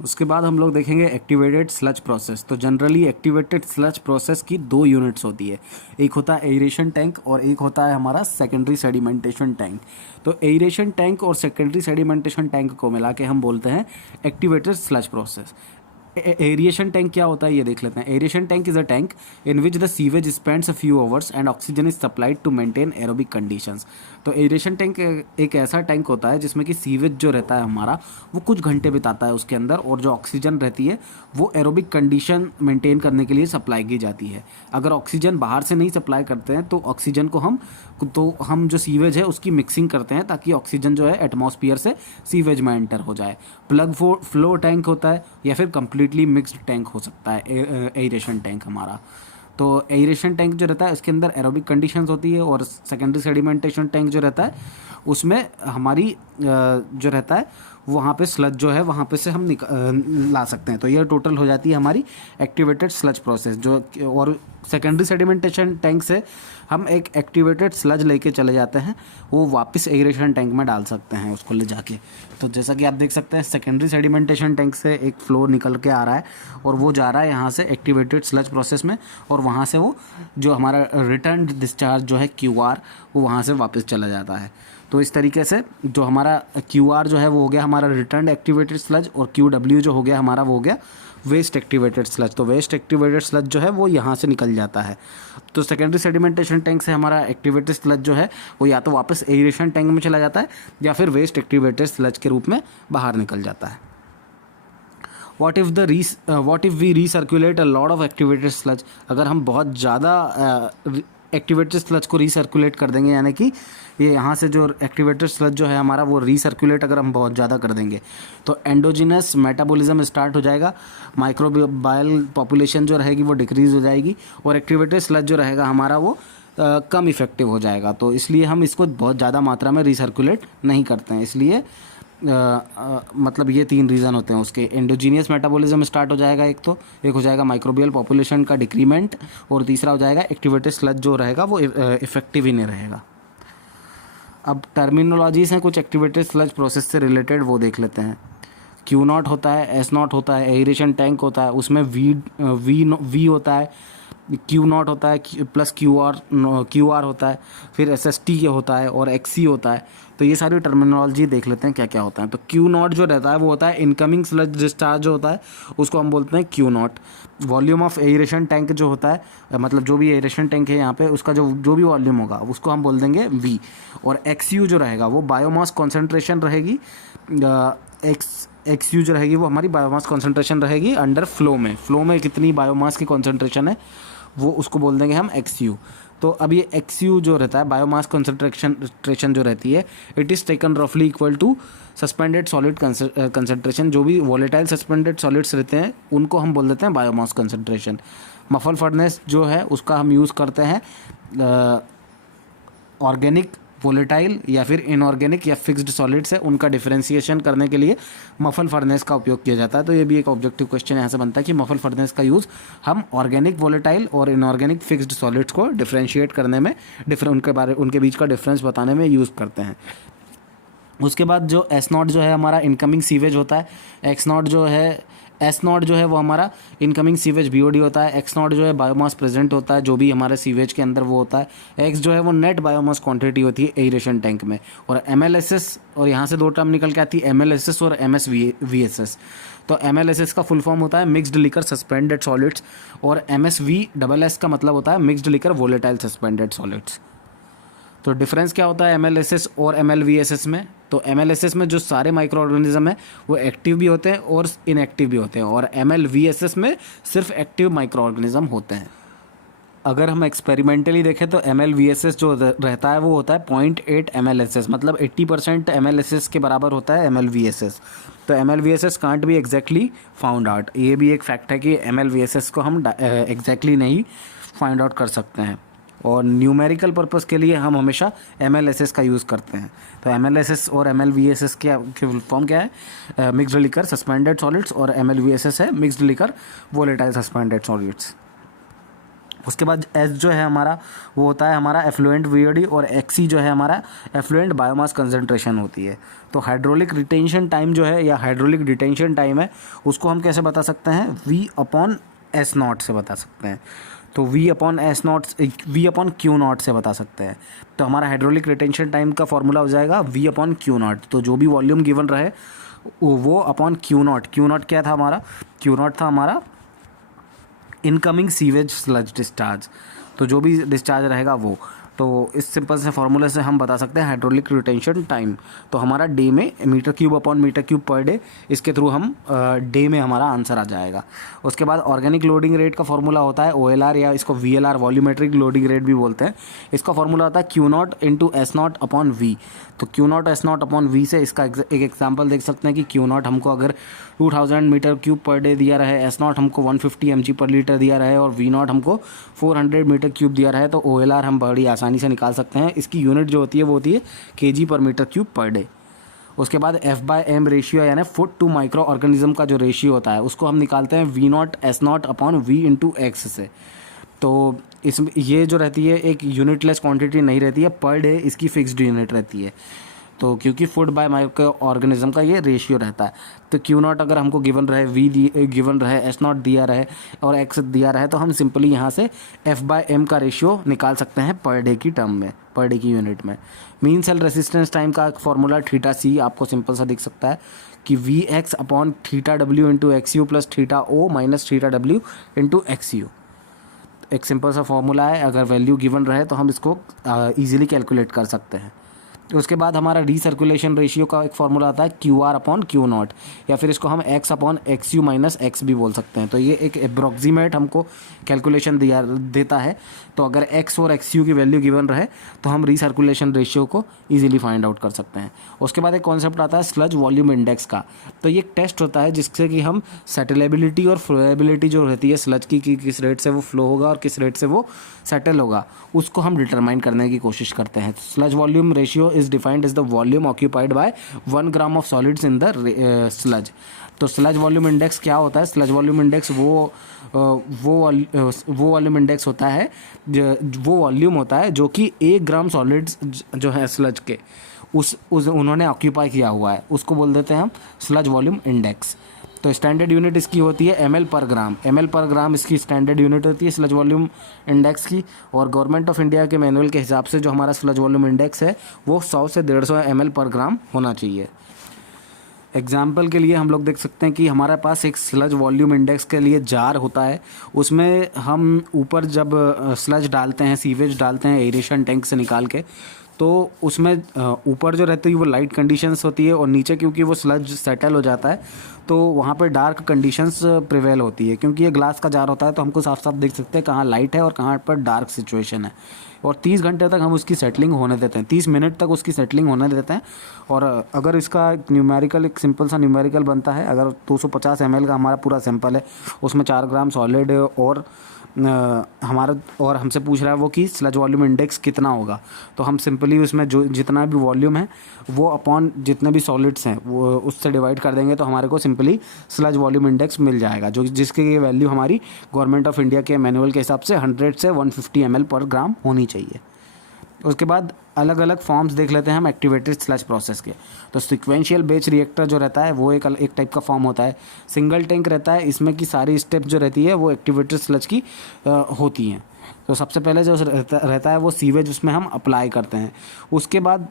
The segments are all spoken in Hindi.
उसके बाद हम लोग देखेंगे एक्टिवेटेड स्लज प्रोसेस। तो जनरली एक्टिवेटेड स्लज प्रोसेस की दो यूनिट्स होती है, एक होता है एयरेशन टैंक और एक होता है हमारा सेकेंडरी सेडिमेंटेशन टैंक। तो एयरेशन टैंक और सेकेंडरी सेडिमेंटेशन टैंक को मिला के हम बोलते हैं activated sludge process. Aeration tank क्या होता है ये देख लेते हैं। Aeration tank is a tank in which the sewage spends a few hours and oxygen is supplied to maintain aerobic conditions. तो एरिएशन टैंक एक ऐसा टैंक होता है जिसमें कि सीवेज जो रहता है हमारा वो कुछ घंटे बिताता है उसके अंदर, और जो ऑक्सीजन रहती है वो एरोबिक कंडीशन मेंटेन करने के लिए सप्लाई की जाती है। अगर ऑक्सीजन बाहर से नहीं सप्लाई करते हैं तो ऑक्सीजन को हम जो सीवेज है उसकी मिक्सिंग करते हैं ताकि ऑक्सीजन जो है एटमॉस्फेयर से सीवेज में एंटर हो जाए। प्लग फ्लो टैंक होता है या फिर कंप्लीटली मिक्स्ड टैंक हो सकता है एयरेशन टैंक हमारा। तो एयरेशन टैंक जो रहता है इसके अंदर एरोबिक कंडीशंस होती है, और सेकेंडरी सेडिमेंटेशन टैंक जो रहता है उसमें हमारी जो रहता है वहाँ पे स्लज जो है वहाँ पे से हम ला सकते हैं। तो ये टोटल हो जाती है हमारी एक्टिवेटेड स्लज प्रोसेस जो। और सेकेंडरी सेडिमेंटेशन टैंक से हम एक एक्टिवेटेड स्लज लेके चले जाते हैं, वो वापस एयरेशन टैंक में डाल सकते हैं उसको ले जाके। तो जैसा कि आप देख सकते हैं सेकेंडरी सेडिमेंटेशन टैंक से एक फ्लो निकल के आ रहा है और वो जा रहा है यहाँ से एक्टिवेटेड स्लज प्रोसेस में, और वहाँ से वो जो हमारा रिटर्न डिस्चार्ज जो है QR वो वहाँ से वापस चला जाता है। तो इस तरीके से जो हमारा QR जो है वो हो गया हमारा रिटर्न एक्टिवेटेड स्लज, और QW जो हो गया हमारा वो हो गया वेस्ट एक्टिवेटेड स्लज। तो वेस्ट एक्टिवेटेड स्लज जो है वो यहाँ से निकल जाता है। तो सेकेंडरी सेडिमेंटेशन टैंक से हमारा एक्टिवेटेड स्लज जो है वो या तो वापस एयरेशन टैंक में चला जाता है या फिर वेस्ट एक्टिवेटेड स्लज के रूप में बाहर निकल जाता है। what if we recirculate a lot of activated sludge? अगर हम बहुत ज़्यादा एक्टिवेटेड स्लज को रीसर्कुलेट कर देंगे, यानी कि ये यहाँ से जो एक्टिवेटेड स्लज जो है हमारा वो रीसर्कुलेट अगर हम बहुत ज़्यादा कर देंगे तो एंडोजिनस मेटाबॉलिज्म स्टार्ट हो जाएगा, माइक्रोबायल पॉपुलेशन जो रहेगी वो डिक्रीज़ हो जाएगी, और एक्टिवेटेड स्लज जो रहेगा हमारा वो कम इफेक्टिव हो जाएगा। तो इसलिए हम इसको बहुत ज़्यादा मात्रा में रीसर्कुलेट नहीं करते हैं। इसलिए मतलब ये 3 रीज़न होते हैं उसके। एंडोजीनियस मेटाबॉलिज्म स्टार्ट हो जाएगा, एक हो जाएगा माइक्रोबियल पॉपुलेशन का डिक्रीमेंट, और तीसरा हो जाएगा एक्टिवेटेड स्लज जो रहेगा वो इफेक्टिव ही नहीं रहेगा। अब टर्मिनोलॉजीज हैं कुछ एक्टिवेटेड स्लज प्रोसेस से रिलेटेड, वो देख लेते हैं। Q0 होता है, S0 होता है, एयरेशन टैंक होता है, उसमें V होता है, Q0 होता है प्लस QR होता है, फिर SST होता है और XC होता है। तो ये सारी टर्मिनोलॉजी देख लेते हैं क्या क्या होता है। तो Q0 जो रहता है वो होता है इनकमिंग स्लज डिस्चार्ज जो होता है उसको हम बोलते हैं Q0। Volume of aeration tank जो होता है, मतलब जो भी एयरेशन टैंक है यहाँ पे उसका जो भी वॉल्यूम होगा उसको हम बोल देंगे V। और XU जो रहेगा वो बायोमास कॉन्सेंट्रेशन रहेगी, XU जो रहेगी वो हमारी बायोमास कॉन्सेंट्रेशन रहेगी अंडर फ्लो में कितनी बायोमास की कॉन्सेंट्रेशन है वो उसको बोल देंगे हम XU। तो अब ये XU जो रहता है बायोमास कॉन्सेंट्रेशन जो रहती है, इट इज़ टेकन रफली equal to suspended solid concentration. जो भी वॉलेटाइल सस्पेंडेड सॉलिड्स रहते हैं उनको हम बोल देते हैं बायोमास कंसंट्रेशन। मफल फर्नेस जो है उसका हम यूज़ करते हैं ऑर्गेनिक, वोलेटाइल या फिर इनऑर्गेनिक या फिक्स्ड सॉलिड्स है उनका डिफरेंशिएशन करने के लिए मफल फर्नेस का उपयोग किया जाता है। तो ये भी एक ऑब्जेक्टिव क्वेश्चन यहाँ से बनता है कि मफल फर्नेस का यूज़ हम ऑर्गेनिक, वोलेटाइल और इनऑर्गेनिक फिक्स्ड सॉलिड्स को डिफरेंशिएट करने में उनके बीच का डिफरेंस बताने में यूज़ करते हैं। उसके बाद जो S0 जो है हमारा इनकमिंग सीवेज होता है, S0 जो है वो हमारा इनकमिंग सीवेज BOD होता है, X0 जो है बायोमास प्रेजेंट होता है जो भी हमारे सीवेज के अंदर वो होता है, X जो है वो नेट बायोमास क्वांटिटी होती है एयरेशन टैंक में, और MLSS, और यहाँ से 2 टर्म निकल के आती है MLSS और MSVSS। तो MLSS का फुल फॉर्म होता है मिक्स्ड लिकर सस्पेंडेड सॉलिड्स, और MSVSS का मतलब होता है mixed liquor volatile suspended solids. तो डिफरेंस क्या होता है MLSS और MLVSS में? तो MLSS में जो सारे माइक्रो ऑर्गेनिज्म है वो एक्टिव भी होते हैं और इनएक्टिव भी होते हैं, और MLVSS में सिर्फ एक्टिव माइक्रो ऑर्गेनिज्म होते हैं। अगर हम एक्सपेरिमेंटली देखें तो MLVSS जो रहता है वो होता है 0.8 MLSS, मतलब 80% MLSS के बराबर होता है MLVSS। तो MLVSS can't be exactly found out, ये भी एक फैक्ट है कि MLVSS को हम एग्जैक्टली नहीं फाइंड आउट कर सकते हैं, और न्यूमेरिकल पर्पस के लिए हम हमेशा MLSS का यूज़ करते हैं। तो MLSS और MLVSS के फुल फॉर्म क्या है? मिक्स्ड लिकर सस्पेंडेड सॉलिड्स, और MLVSS है mixed liquor volatile suspended solids. उसके बाद एस जो है हमारा वो होता है हमारा एफ्लुएंट वीओडी, और एक्सी जो है हमारा एफ्लुएंट बायोमास कंसंट्रेशन होती है। तो हाइड्रोलिक रिटेंशन टाइम जो है या हाइड्रोलिक डिटेंशन टाइम है उसको हम कैसे बता सकते हैं, वी अपॉन एस नॉट से बता सकते हैं। तो V upon S naught, V upon Q naught से बता सकते हैं। तो हमारा हाइड्रोलिक रिटेंशन टाइम का फॉर्मूला हो जाएगा वी अपॉन क्यू नॉट। तो जो भी वॉल्यूम गिवन रहे वो upon Q not. Q not क्या था हमारा, क्यू नॉट था हमारा इनकमिंग सीवेज स्लज डिस्चार्ज। तो जो भी डिस्चार्ज रहेगा वो, तो इस सिंपल से फार्मूले से हम बता सकते हैं हाइड्रोलिक रिटेंशन टाइम। तो हमारा डे में metre cube upon metre cube per day, इसके थ्रू हम डे में हमारा आंसर आ जाएगा। उसके बाद ऑर्गेनिक लोडिंग रेट का फॉर्मूला होता है OLR, या इसको VLR वॉल्यूमेट्रिक लोडिंग रेट भी बोलते हैं। इसका फॉर्मूला होता है Q naught into S naught upon V. तो Q naught S naught upon V से इसका एक एग्जाम्पल देख सकते हैं कि क्यू नॉट हमको अगर 2000 मीटर क्यूब पर डे दिया रहे, एस नॉट हमको 150 mg पर लीटर दिया रहे, और वी नॉट हमको 400 मीटर क्यूब दिया रहे, तो OLR हम बड़ी आसानी से निकाल सकते हैं। इसकी यूनिट जो होती है वो होती है kg पर मीटर क्यूब पर डे। उसके बाद F/m रेशियो यानी फुट टू माइक्रो ऑर्गेनिज्म का जो रेशियो होता है उसको हम निकालते हैं V naught S naught upon V into X से। तो इसमें ये जो रहती है एक यूनिटलेस क्वांटिटी नहीं रहती है, पर डे इसकी फिक्स्ड यूनिट रहती है। तो क्योंकि फूड बाय माइक्रो ऑर्गेनिज्म का ये रेशियो रहता है। तो क्यू नॉट अगर हमको गिवन रहे, वी गिवन रहे, एस नॉट दिया रहे और एक्स दिया रहे, तो हम सिंपली यहाँ से F/m का रेशियो निकाल सकते हैं पर डे की टर्म में, पर डे की यूनिट में। मीन सेल रेसिस्टेंस टाइम का फॉर्मूला θc आपको सिंपल सा दिख सकता है कि Vx upon θw into XU plus θo minus θw into XU। एक सिंपल सा फॉर्मूला है, अगर वैल्यू गिवन रहे तो हम इसको ईजिली कैलकुलेट कर सकते हैं। उसके बाद हमारा रीसर्कुलेशन रेशियो का एक फॉर्मूला आता है QR अपॉन क्यू नॉट, या फिर इसको हम X upon XU minus x भी बोल सकते हैं। तो ये एक अप्रॉक्सीमेट हमको कैलकुलेशन देता है। तो अगर X और XU की वैल्यू गिवन रहे तो हम रीसर्कुलेशन रेशियो को इजीली फाइंड आउट कर सकते हैं। उसके बाद एक कॉन्सेप्ट आता है स्लज वॉल्यूम इंडेक्स का। तो ये एक टेस्ट होता है जिससे कि हम सेटलेबिलिटी और फ्लोएबिलिटी जो रहती है स्लज की, कि किस रेट से वो फ्लो होगा और किस रेट से वो सेटल होगा, उसको हम डिटरमाइन करने की कोशिश करते हैं। Sludge volume ratio is defined as the volume occupied by 1 gram of solids in the sludge। तो स्लज वॉल्यूम इंडेक्स क्या होता है, स्लज वॉल्यूम इंडेक्स वो वॉल्यूम इंडेक्स होता है, वो वॉल्यूम होता है जो कि 1 ग्राम सॉलिड्स जो है स्लज के उस उन्होंने ऑक्यूपाई किया हुआ है, उसको बोल देते हैं हम स्लज वॉल्यूम इंडेक्स। तो स्टैंडर्ड यूनिट इसकी होती है ml पर ग्राम। ml पर ग्राम इसकी स्टैंडर्ड यूनिट होती है स्लज वॉल्यूम इंडेक्स की। और गवर्नमेंट ऑफ इंडिया के मैनुअल के हिसाब से जो हमारा स्लज वॉल्यूम इंडेक्स है वो 100 से 150 ml पर ग्राम होना चाहिए। एग्जाम्पल के लिए हम लोग देख सकते हैं कि हमारे पास एक स्लज वॉल्यूम इंडेक्स के लिए जार होता है, उसमें हम ऊपर जब स्लज डालते हैं, सीवेज डालते हैं एरेशन टैंक से निकाल के, तो उसमें ऊपर जो रहती है वो लाइट कंडीशंस होती है, और नीचे क्योंकि वो स्लज सेटल हो जाता है तो वहाँ पे डार्क कंडीशंस प्रिवेल होती है। क्योंकि ये ग्लास का जार होता है तो हमको साफ साफ देख सकते हैं कहाँ लाइट है और कहाँ पर डार्क सिचुएशन है। और 30 घंटे तक हम उसकी सेटलिंग होने देते हैं, 30 मिनट तक उसकी सेटलिंग होने देते हैं। और अगर इसका न्यूमेरिकल, एक सिंपल सा न्यूमेरिकल बनता है, अगर 250 ml का हमारा पूरा सैंपल है, उसमें 4 ग्राम सॉलिड और हमारा और हमसे पूछ रहा है वो कि स्लज वॉल्यूम इंडेक्स कितना होगा, तो हम सिंपली उसमें जो जितना भी वॉल्यूम है वो अपॉन जितने भी सॉलिड्स हैं वो उससे डिवाइड कर देंगे, तो हमारे को सिंपली स्लज वॉल्यूम इंडेक्स मिल जाएगा, जो जिसकी ये वैल्यू हमारी गवर्नमेंट ऑफ इंडिया के मैनुअल के हिसाब से 100 से 150 ml पर ग्राम होनी चाहिए। उसके बाद अलग अलग फॉर्म्स देख लेते हैं हम एक्टिवेटेड स्लज प्रोसेस के। तो सिक्वेंशियल बैच रिएक्टर जो रहता है वो एक टाइप का फॉर्म होता है। सिंगल टैंक रहता है, इसमें की सारी स्टेप जो रहती है वो एक्टिवेटेड स्लज की होती हैं। तो सबसे पहले जो रहता है वो सीवेज उसमें हम अप्लाई करते हैं। उसके बाद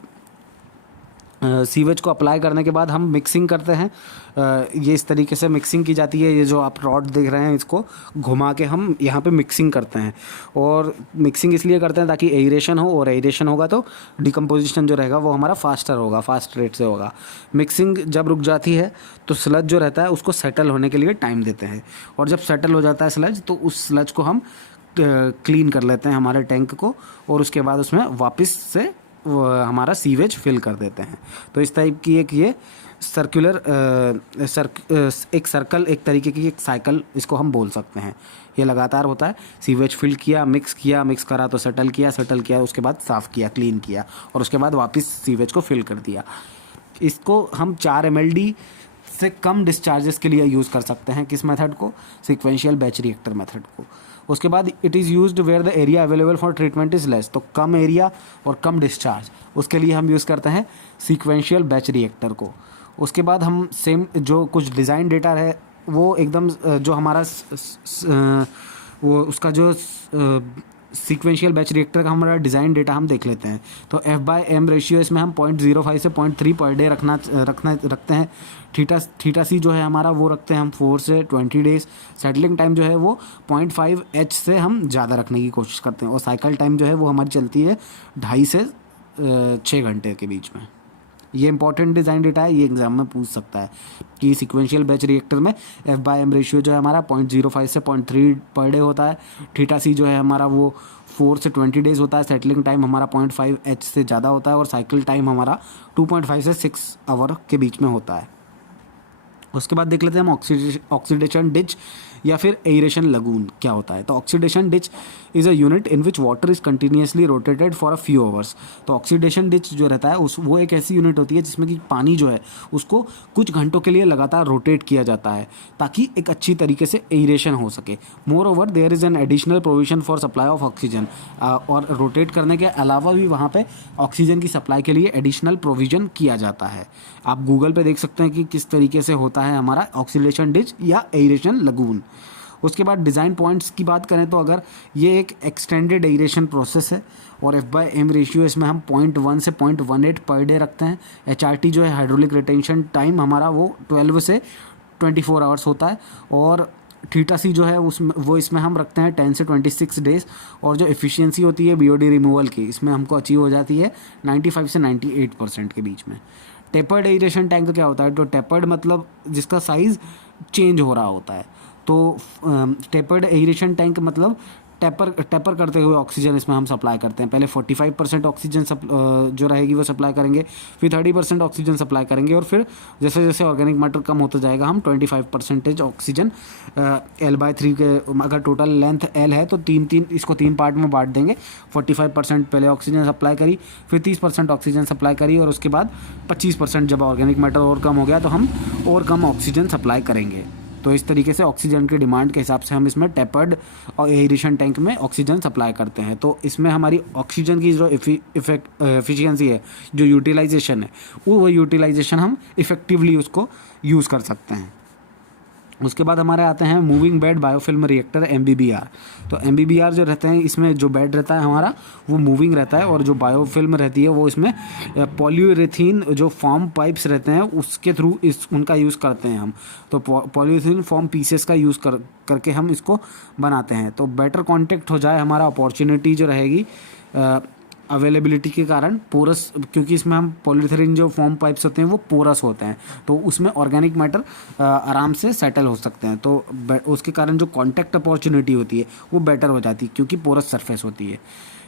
सीवेज को अप्लाई करने के बाद हम मिक्सिंग करते हैं। ये इस तरीके से मिक्सिंग की जाती है। ये जो आप रॉड देख रहे हैं इसको घुमा के हम यहाँ पे मिक्सिंग करते हैं। और मिक्सिंग इसलिए करते हैं ताकि एरेशन हो, और एरेशन होगा तो डिकम्पोजिशन जो रहेगा वो हमारा फास्टर होगा, फास्ट रेट से होगा। मिक्सिंग जब रुक जाती है तो स्लज जो रहता है उसको सेटल होने के लिए टाइम देते हैं, और जब सेटल हो जाता है स्लज तो उस स्लज को हम क्लीन कर लेते हैं हमारे टैंक को, और उसके बाद उसमें वापस से हमारा सीवेज फिल कर देते हैं। तो इस टाइप की एक ये सर्कुलर एक सर्कल, एक तरीके की एक साइकिल इसको हम बोल सकते हैं। ये लगातार होता है, सीवेज फिल किया, मिक्स करा तो सेटल किया, उसके बाद साफ़ किया, क्लीन किया, और उसके बाद वापस सीवेज को फिल कर दिया। इसको हम 4 mld से कम डिस्चार्जेस के लिए यूज़ कर सकते हैं किस मेथड को, सीक्वेंशियल बैच रिएक्टर मेथड को। उसके बाद it is used where the area available for treatment is less, तो कम एरिया और कम डिस्चार्ज उसके लिए हम यूज़ करते हैं सीक्वेंशियल बैच रिएक्टर को। उसके बाद हम सेम जो कुछ डिज़ाइन डेटा है वो एकदम जो हमारा वो उसका जो सीक्वेंशियल बैच रिएक्टर का हमारा डिज़ाइन डेटा हम देख लेते हैं। तो F/m रेशियो इसमें हम 0.05 से 0.3 पर डे रखते हैं। थीटा सी जो है हमारा वो रखते हैं हम 4 से 20 डेज। सेटलिंग टाइम जो है वो 0.5 H से हम ज़्यादा रखने की कोशिश करते हैं। और साइकिल टाइम जो है वो हमारी चलती है 2.5 से 6 घंटे के बीच में। ये इंपॉर्टेंट डिज़ाइन डेटा है, ये एग्जाम में पूछ सकता है कि सीक्वेंशियल बैच रिएक्टर में F/m रेशियो जो है हमारा 0.05 से 0.3 पर डे होता है। थीटा सी जो है हमारा वो 4 से 20 डेज होता है। सेटलिंग टाइम हमारा 0.5 H से ज़्यादा होता है। और साइकिल टाइम हमारा 2.5 से 6 आवर के बीच में होता है। उसके बाद देख लेते हैं हम ऑक्सीडेशन डिच या फिर एरेशन लगून क्या होता है। तो oxidation ditch is a unit in which water is continuously rotated for a few hours. तो ऑक्सीडेशन डिच जो रहता है वो एक ऐसी यूनिट होती है जिसमें कि पानी जो है उसको कुछ घंटों के लिए लगातार रोटेट किया जाता है ताकि एक अच्छी तरीके से एरेशन हो सके। Moreover there is an additional provision for supply of oxygen. और रोटेट करने के अलावा भी वहाँ पे ऑक्सीजन की सप्लाई के लिए एडिशनल प्रोविजन किया जाता है। आप गूगल पे देख सकते हैं कि किस तरीके से होता है हमारा ऑक्सीडेशन डिच या एरेशन लगून। उसके बाद डिज़ाइन पॉइंट्स की बात करें तो अगर ये एक एक्सटेंडेड एरेशन प्रोसेस है और F/m रेशियो इसमें हम 0.1 से 0.18 पर डे रखते हैं। HRT जो है हाइड्रोलिक रिटेंशन टाइम हमारा वो 12 से 24 आवर्स होता है। और थीटा सी जो है इसमें हम रखते हैं 10 से 26 डेज। और जो एफिशिएंसी होती है BOD रिमूवल की इसमें हमको अचीव हो जाती है 95 से 98% के बीच में। टेपर्ड एरेशन टैंक क्या होता है, तो टेपर्ड मतलब जिसका साइज़ चेंज हो रहा होता है। तो टेपर्ड एरेशन टैंक मतलब टेपर करते हुए ऑक्सीजन इसमें हम सप्लाई करते हैं। पहले 45% ऑक्सीजन जो रहेगी वो सप्लाई करेंगे, फिर 30% ऑक्सीजन सप्लाई करेंगे और फिर जैसे जैसे ऑर्गेनिक मैटर कम होता जाएगा हम 25% ऑक्सीजन L/3 के, अगर टोटल लेंथ L है तो इसको 3 पार्ट में बांट देंगे। 45% पहले ऑक्सीजन सप्लाई करी, फिर 30% ऑक्सीजन सप्लाई करी और उसके बाद 25% जब ऑर्गेनिक मैटर और कम हो गया तो हम और कम ऑक्सीजन सप्लाई करेंगे। तो इस तरीके से ऑक्सीजन की डिमांड के हिसाब से हम इसमें टेपर्ड और एरेशन टैंक में ऑक्सीजन सप्लाई करते हैं। तो इसमें हमारी ऑक्सीजन की जो एफिशिएंसी है, जो यूटिलाइजेशन है, वो यूटिलाइजेशन हम इफ़ेक्टिवली उसको यूज़ कर सकते हैं। उसके बाद हमारे आते हैं moving bed biofilm reactor MBBR। तो MBBR जो रहते हैं इसमें जो बेड रहता है हमारा वो मूविंग रहता है और जो बायोफिल्म रहती है वो इसमें पॉलीयूरेथीन जो फॉर्म पाइप्स रहते हैं उसके थ्रू उनका यूज़ करते हैं हम। तो पॉलीयूरेथीन फॉर्म पीसेस का यूज़ करके हम इसको बनाते हैं। तो बेटर कॉन्टेक्ट हो जाए हमारा अपॉर्चुनिटी जो रहेगी अवेलेबिलिटी के कारण पोरस, क्योंकि इसमें हम पॉलीथीन जो फॉर्म पाइप्स होते हैं वो पोरस होते हैं तो उसमें ऑर्गेनिक मैटर आराम से सेटल हो सकते हैं। तो उसके कारण जो कॉन्टैक्ट अपॉर्चुनिटी होती है वो बेटर हो जाती है क्योंकि पोरस सरफेस होती है।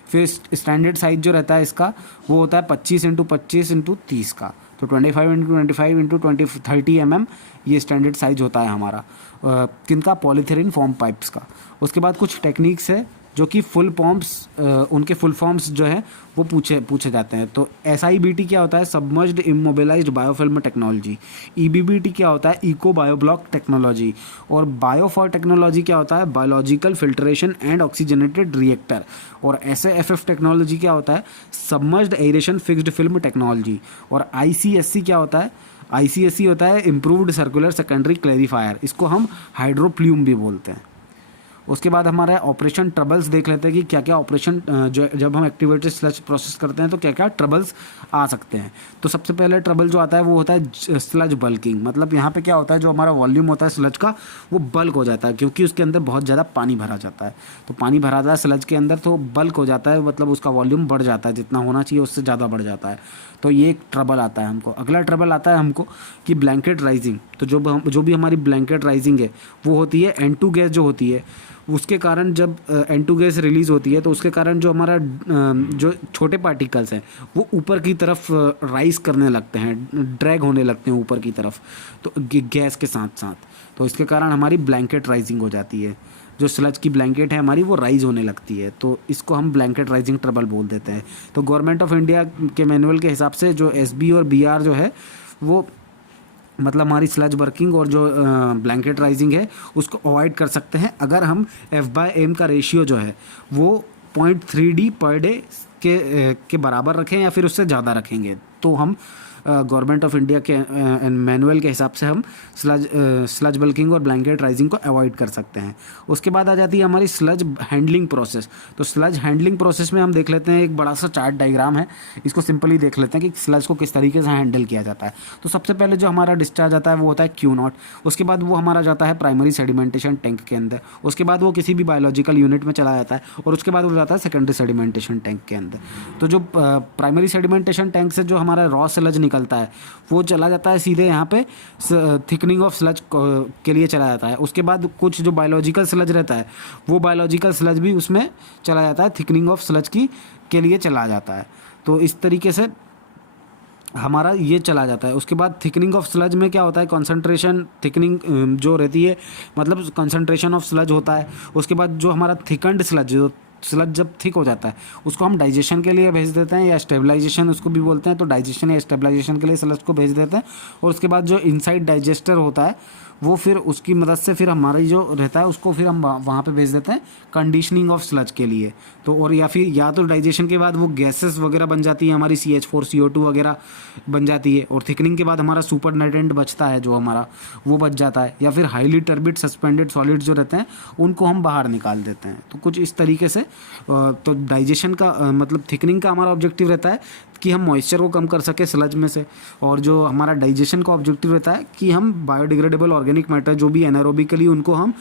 फिर स्टैंडर्ड साइज जो रहता है इसका वो होता है 25 × 25 × 30 का। तो 25 × 25 × 30 mm ये स्टैंडर्ड साइज होता है हमारा किनका, पॉलीथीन फॉर्म पाइप्स का। उसके बाद कुछ टेक्निक्स है जो कि फुल फॉर्म्स उनके फुल फॉर्म्स जो है वो पूछे जाते हैं। तो SIBT क्या होता है, submerged immobilised biofilm technology. EBBT क्या होता है, इको बायोब्लॉक टेक्नोलॉजी। और बायोफॉर टेक्नोलॉजी क्या होता है, biological filtration and oxygenated reactor. और SAFF टेक्नोलॉजी क्या होता है, submerged aeration fixed film technology. और ICSC क्या होता है, ICSC होता है इम्प्रूव्ड सर्कुलर सेकेंडरी क्लैरिफायर, इसको हम हाइड्रोप्ल्यूम भी बोलते हैं। उसके बाद हमारा ऑपरेशन ट्रबल्स देख लेते हैं कि क्या क्या ऑपरेशन जो जब हम एक्टिवेटेड स्लज प्रोसेस करते हैं तो क्या क्या ट्रबल्स आ सकते हैं। तो सबसे पहले ट्रबल जो आता है वो होता है स्लज बल्किंग। मतलब यहाँ पे क्या होता है, जो हमारा वॉल्यूम होता है स्लज का वो बल्क हो जाता है क्योंकि उसके अंदर बहुत ज़्यादा पानी भरा जाता है। तो पानी भरा जाता है स्लज के अंदर तो बल्क हो जाता है, मतलब उसका वॉल्यूम बढ़ जाता है, जितना होना चाहिए उससे ज़्यादा बढ़ जाता है। तो ये एक ट्रबल आता है हमको। अगला ट्रबल आता है हमको कि ब्लैंकेट राइजिंग। तो जो भी हमारी ब्लैंकेट राइजिंग है वो होती है N2 गैस जो होती है उसके कारण, जब N2 गैस रिलीज़ होती है तो उसके कारण जो हमारा जो छोटे पार्टिकल्स हैं वो ऊपर की तरफ राइज करने लगते हैं, ड्रैग होने लगते हैं ऊपर की तरफ, तो गैस के साथ साथ। तो इसके कारण हमारी ब्लैंकेट राइजिंग हो जाती है, जो स्लज की ब्लैंकेट है हमारी वो राइज होने लगती है। तो इसको हम ब्लैंकेट राइजिंग ट्रबल बोल देते हैं। तो गवर्नमेंट ऑफ इंडिया के मैनुअल के हिसाब से जो SB और BR जो है वो मतलब हमारी स्लज वर्किंग और जो ब्लैंकेट राइजिंग है उसको अवॉइड कर सकते हैं अगर हम F/m का रेशियो जो है वो 0.3D पर डे के बराबर रखें या फिर उससे ज़्यादा रखेंगे तो हम गवर्नमेंट ऑफ इंडिया के मैनुअल के हिसाब से हम स्लज बल्किंग और ब्लैंकेट राइजिंग को अवॉइड कर सकते हैं। उसके बाद आ जाती है हमारी स्लज हैंडलिंग प्रोसेस। तो स्लज हैंडलिंग प्रोसेस में हम देख लेते हैं, एक बड़ा सा चार्ट डायग्राम है, इसको सिंपली देख लेते हैं कि स्लज को किस तरीके से हैंडल किया जाता है। तो सबसे पहले जो हमारा डिस्चार्ज आता है वो होता है Q0, उसके बाद वो हमारा जाता है प्राइमरी सेडिमेंटेशन टैंक के अंदर, उसके बाद वो किसी भी बायोलॉजिकल यूनिट में चला जाता है और उसके बाद वो जाता है सेकेंडरी सेडिमेंटेशन टैंक के अंदर। तो जो प्राइमरी सेडिमेंटेशन टैंक से जो हमारा रॉ स्लज निकलता है वो चला जाता है सीधे यहाँ पे थिकनिंग ऑफ स्लज के लिए चला जाता है। उसके बाद कुछ जो बायोलॉजिकल स्लज रहता है वो बायोलॉजिकल स्लज भी उसमें चला जाता है, थिकनिंग ऑफ स्लज के लिए चला जाता है। तो इस तरीके से हमारा ये चला जाता है। उसके बाद थिकनिंग ऑफ स्लज में क्या होता है, कंसंट्रेशन थिकनिंग जो रहती है, मतलब कंसंट्रेशन ऑफ स्लज होता है। उसके बाद जो हमारा थिकंड स्लज, जो स्लज जब थिक हो जाता है उसको हम डाइजेशन के लिए भेज देते हैं या स्टेबलाइजेशन उसको भी बोलते हैं। तो डाइजेशन या स्टेबलाइजेशन के लिए स्लज को भेज देते हैं और उसके बाद जो इनसाइड डाइजेस्टर होता है वो फिर उसकी मदद से फिर हमारी जो रहता है उसको फिर हम वहाँ पे भेज देते हैं कंडीशनिंग ऑफ स्लज के लिए। तो और या तो डाइजेशन के बाद वो गैसेस वगैरह बन जाती है, हमारी CH4CO2 वगैरह बन जाती है, और थिकनिंग के बाद हमारा सुपरनेटेंट बचता है जो हमारा वो बच जाता है, या फिर हाईली टर्बिड सस्पेंडेड सॉलिड्स जो रहते हैं उनको हम बाहर निकाल देते हैं। तो कुछ इस तरीके से तो डाइजेशन का मतलब थिकनिंग का हमारा ऑब्जेक्टिव रहता है कि हम मॉइस्चर को कम कर सके स्लज में से, और जो हमारा डाइजेशन का ऑब्जेक्टिव रहता है कि हम बायोडिग्रेडेबल ऑर्गेनिक मैटर जो भी एनारोबिकली उनको हम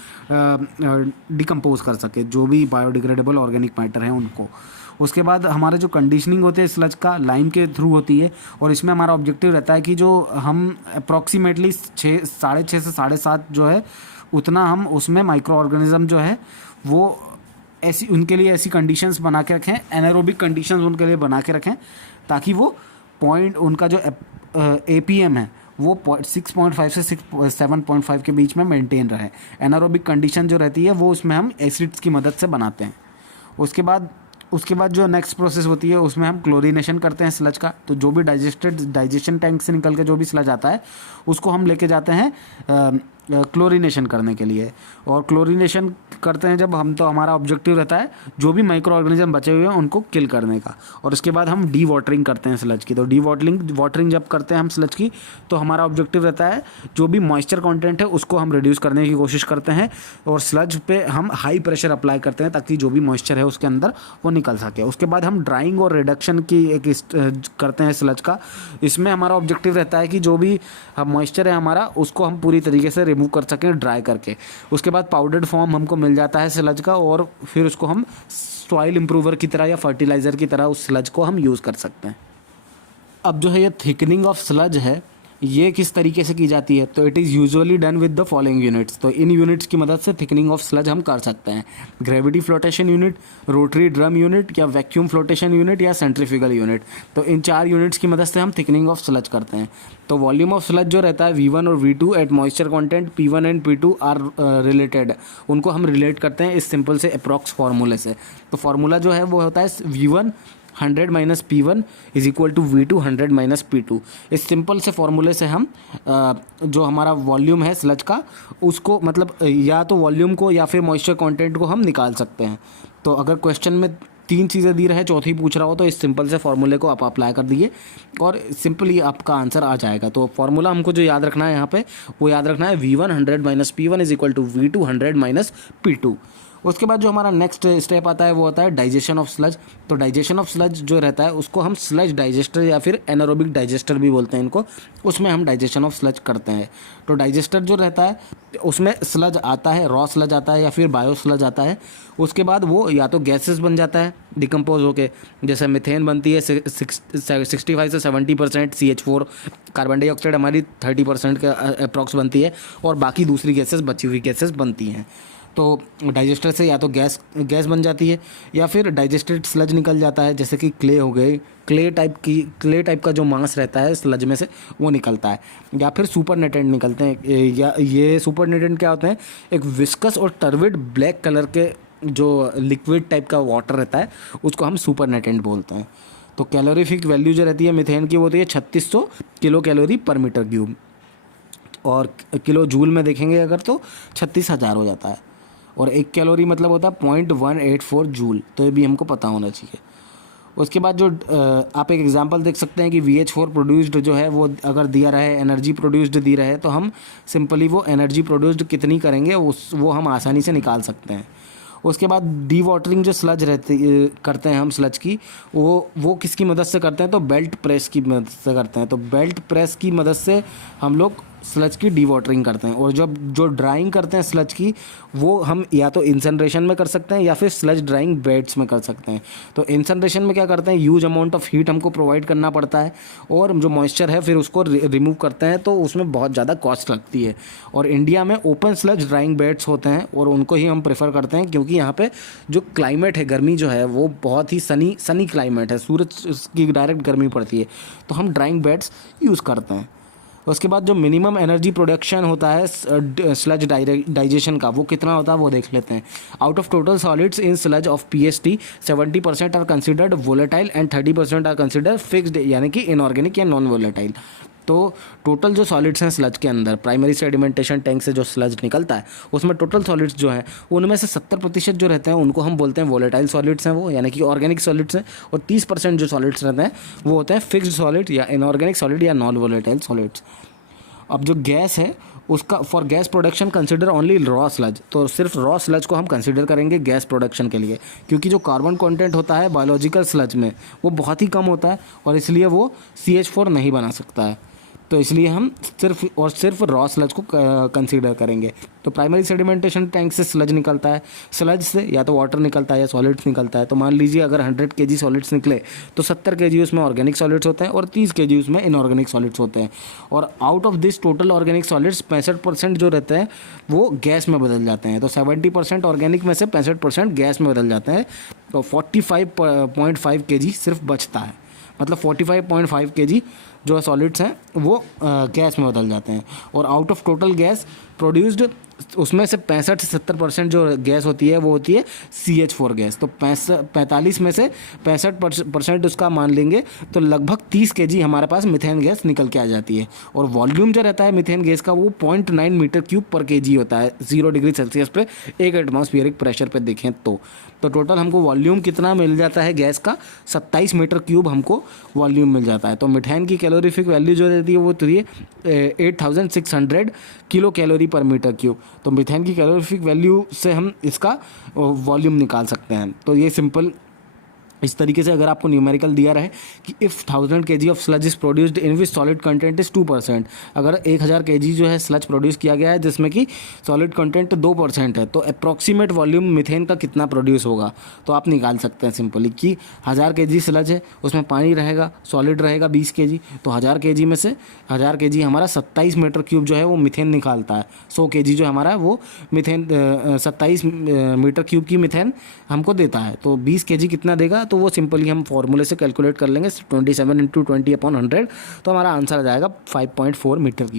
डिकम्पोज कर सके, जो भी बायोडिग्रेडेबल ऑर्गेनिक मैटर हैं उनको। उसके बाद हमारा जो कंडीशनिंग होती है स्लज का लाइम के थ्रू होती है, और इसमें हमारा ऑब्जेक्टिव रहता है कि जो हम अप्रॉक्सीमेटली 6 से 7.5 जो है उतना हम उसमें माइक्रो ऑर्गेनिज्म जो है वो ऐसी उनके लिए ऐसी कंडीशंस बना के रखें, एनारोबिक कंडीशंस उनके लिए बना के रखें ताकि वो पॉइंट उनका जो APM है वो 6.5 से 7.5 के बीच में मेंटेन रहे। एनारोबिक कंडीशन जो रहती है वो उसमें हम एसिड्स की मदद से बनाते हैं। उसके बाद जो नेक्स्ट प्रोसेस होती है उसमें हम क्लोरीनेशन करते हैं स्लज का। तो जो भी डाइजेशन टैंक से निकल के जो भी स्लज आता है उसको हम लेके जाते हैं क्लोरीनेशन करने के लिए, और क्लोरीनेशन करते हैं जब हम, तो हमारा ऑब्जेक्टिव रहता है जो भी माइक्रो ऑर्गेनिज्म बचे हुए हैं उनको किल करने का। और उसके बाद हम डी वाटरिंग करते हैं स्लज की। तो डी वाटरिंग जब करते हैं हम स्लज की तो हमारा ऑब्जेक्टिव रहता है जो भी मॉइस्चर कंटेंट है उसको हम रिड्यूस करने की कोशिश करते हैं, और स्लज पे हम हाई प्रेशर अप्लाई करते हैं ताकि जो भी मॉइस्चर है उसके अंदर वो निकल सके। उसके बाद हम ड्राइंग और रिडक्शन की एक करते हैं स्लज का। इसमें हमारा ऑब्जेक्टिव रहता है कि जो भी मॉइस्चर है हमारा उसको हम पूरी तरीके से रिमूव कर सकें ड्राई करके। उसके बाद पाउडर्ड फॉर्म हमको मिल जाता है स्लज का, और फिर उसको हम सॉइल इंप्रूवर की तरह या फर्टिलाइज़र की तरह उस स्लज को हम यूज़ कर सकते हैं। अब जो है ये थिकनिंग ऑफ स्लज है ये किस तरीके से की जाती है, तो it is usually done with the following units. तो इन यूनिट्स की मदद से थिकनिंग ऑफ स्लज हम कर सकते हैं: gravity flotation unit, rotary drum unit, या वैक्यूम फ्लोटेशन यूनिट, या सेंट्रीफ्यूगल यूनिट। तो इन 4 यूनिट्स की मदद से हम थिकनिंग ऑफ स्लज करते हैं। तो वॉल्यूम ऑफ स्लज जो रहता है V1 और V2 at moisture content P1 and P2 are related, उनको हम रिलेट करते हैं इस सिंपल से अप्रॉक्स फार्मूले से। तो फार्मूला जो है वो होता है V1 100 minus P1 is equal to V2 100 minus P2। इस सिंपल से फार्मूले से हम जो हमारा वॉल्यूम है स्लज का उसको, मतलब या तो वॉल्यूम को या फिर मॉइस्चर कंटेंट को हम निकाल सकते हैं। तो अगर क्वेश्चन में 3 चीज़ें दी रहे, चौथी पूछ रहा हो, तो इस सिंपल से फार्मूले को आप अप्लाई कर दिए और सिंपली आपका आंसर आ जाएगा। तो फार्मूला हमको जो याद रखना है यहाँ पे वो याद रखना है V1 100 minus P1 is equal to V2 100 minus P2। उसके बाद जो हमारा नेक्स्ट स्टेप आता है वो होता है डाइजेशन ऑफ स्लज। तो डाइजेशन ऑफ स्लज जो रहता है उसको हम स्लज डाइजेस्टर या फिर एनारोबिक डाइजेस्टर भी बोलते हैं इनको, उसमें हम डाइजेशन ऑफ स्लज करते हैं। तो डाइजेस्टर जो रहता है उसमें स्लज आता है, रॉ स्लज आता है या फिर बायो स्लज आता है। उसके बाद वो या तो गैसेस बन जाता है डिकम्पोज होके, जैसे मिथेन बनती है 65 से 70%, CH4 कार्बन डाइऑक्साइड हमारी 30% के अप्रॉक्स बनती है, और बाकी दूसरी गैसेस बची हुई गैसेस बनती हैं। तो डाइजेस्टर से या तो गैस बन जाती है या फिर डाइजेस्टेड स्लज निकल जाता है, जैसे कि क्ले हो गए, क्ले टाइप का जो मांस रहता है स्लज में से वो निकलता है, या फिर सुपरनेटेंट निकलते हैं। या ये सुपरनेटेंट क्या होते हैं, एक विस्कस और टर्विड ब्लैक कलर के जो लिक्विड टाइप का वाटर रहता है उसको हम सुपरनेटेंट बोलते हैं। तो कैलोरीफिक वैल्यू जो रहती है मिथेन की वो होती है 3600 किलो कैलोरी पर मीटर क्यूब। और किलो जूल में देखेंगे अगर तो 36,000 हो जाता है। और 1 कैलोरी मतलब होता है 0.184 जूल, तो ये भी हमको पता होना चाहिए। उसके बाद जो आप एक एग्जांपल देख सकते हैं कि VH4 प्रोड्यूस्ड जो है वो अगर दिया रहे, एनर्जी प्रोड्यूस्ड दी रहे, तो हम सिंपली वो एनर्जी प्रोड्यूस्ड कितनी करेंगे वो हम आसानी से निकाल सकते हैं। उसके बाद डी वाटरिंग जो स्लज करते हैं हम स्लज की, वो किसकी मदद से करते हैं, तो बेल्ट प्रेस की मदद से करते हैं। तो बेल्ट प्रेस की मदद से हम लोग स्लज की डी वाटरिंग करते हैं। और जब जो ड्राइंग करते हैं स्लज की, वो हम या तो इंसनरेशन में कर सकते हैं या फिर स्लज ड्राइंग बेड्स में कर सकते हैं। तो इंसनरेशन में क्या करते हैं, ह्यूज अमाउंट ऑफ हीट हमको प्रोवाइड करना पड़ता है और जो मॉइस्चर है फिर उसको रिमूव करते हैं, तो उसमें बहुत ज़्यादा कॉस्ट लगती है। और इंडिया में ओपन स्लज ड्राइंग बेड्स होते हैं और उनको ही हम प्रेफर करते हैं, क्योंकि यहाँ पे जो क्लाइमेट है, गर्मी जो है वो बहुत ही सनी क्लाइमेट है, सूरज की डायरेक्ट गर्मी पड़ती है, तो हम ड्राइंग बेड्स यूज़ करते हैं। उसके बाद जो मिनिमम एनर्जी प्रोडक्शन होता है स्लज डाइजेशन का, वो कितना होता है वो देख लेते हैं। Out of total solids in sludge of PST 70% are considered volatile and 30% are considered fixed, यानी कि इनऑर्गेनिक या नॉन वोलेटाइल। तो टोटल जो सॉलिड्स हैं स्लज के अंदर, प्राइमरी सेडिमेंटेशन टैंक से जो स्लज निकलता है उसमें टोटल सॉलिड्स जो हैं उनमें से 70% जो रहते हैं उनको हम बोलते हैं वोलेटाइल सॉलिड्स हैं, वो यानी कि ऑर्गेनिक सॉलिड्स हैं। और 30% जो सॉलिड्स रहते हैं वो होते हैं फिक्स्ड सॉलिड या इनऑर्गेनिक सॉलिड या नॉन वोलेटाइल सॉलिड्स। अब जो गैस है उसका, for gas production consider only raw sludge, तो सिर्फ रॉ स्लज को हम कंसिडर करेंगे गैस प्रोडक्शन के लिए, क्योंकि जो कार्बन कंटेंट होता है बायोलॉजिकल स्लज में वो बहुत ही कम होता है और इसलिए वो CH4 नहीं बना सकता है। तो इसलिए हम सिर्फ रॉ स्लज को कंसीडर करेंगे। तो प्राइमरी सेडिमेंटेशन टैंक से स्लज निकलता है, स्लज से या तो वाटर निकलता है या सॉलिड्स निकलता है। तो मान लीजिए अगर 100 kg सॉलिड्स निकले तो 70 kg उसमें ऑर्गेनिक सॉलिड्स होते हैं और 30 kg उसमें इनऑर्गेनिक सॉलिड्स होते हैं। और out of this total organic solids 65% जो रहते हैं वो गैस में बदल जाते हैं। तो 70% ऑर्गेनिक में से 65% गैस में बदल जाते हैं, तो 45.5 kg सिर्फ बचता है। मतलब 45.5 kg जो सॉलिड्स हैं वो गैस में बदल जाते हैं। और out of total gas produced उसमें से 65 से 70% जो गैस होती है वो होती है CH4 गैस। तो 45 में से 65% उसका मान लेंगे तो लगभग 30 kg हमारे पास मीथेन गैस निकल के आ जाती है। और वॉल्यूम जो रहता है मीथेन गैस का वो 0.9 मीटर क्यूब पर kg होता है 0 डिग्री सेल्सियस पे, एक एटमॉस्फेरिक प्रेशर पे देखें तो टोटल हमको वॉल्यूम कितना मिल जाता है गैस का, 27 मीटर क्यूब हमको वॉल्यूम मिल जाता है। तो मीथेन की कैलोरीफिक वैल्यू जो रहती है वो होती है 8600 किलो कैलोरी पर मीटर क्यूब। तो मीथेन की कैलोरीफिक वैल्यू से हम इसका वॉल्यूम निकाल सकते हैं। तो ये सिंपल इस तरीके से अगर आपको न्यूमेरिकल दिया रहे कि if 1000 kg of sludge is produced in which solid content is 2%, अगर 1000 kg जो है स्लज प्रोड्यूस किया गया है जिसमें कि सॉलिड कंटेंट 2% है, तो अप्रॉक्सीमेट वॉल्यूम मीथेन का कितना प्रोड्यूस होगा, तो आप निकाल सकते हैं सिंपली कि 1000 kg स्लज है, उसमें पानी रहेगा, सॉलिड रहेगा 20 kg, तो 1000 kg में से 1000 kg हमारा 27 मीटर क्यूब जो है वो मीथेन निकालता है। 100 kg जो हमारा वो मीथेन 27 मीटर क्यूब की मीथेन हमको देता है। तो 20 kg कितना देगा, तो वो सिंपली हम फॉर्मूले से कैलकुलेट कर लेंगे 27 × 20/100, तो हमारा आंसर आ जाएगा 5.4 मीटर की।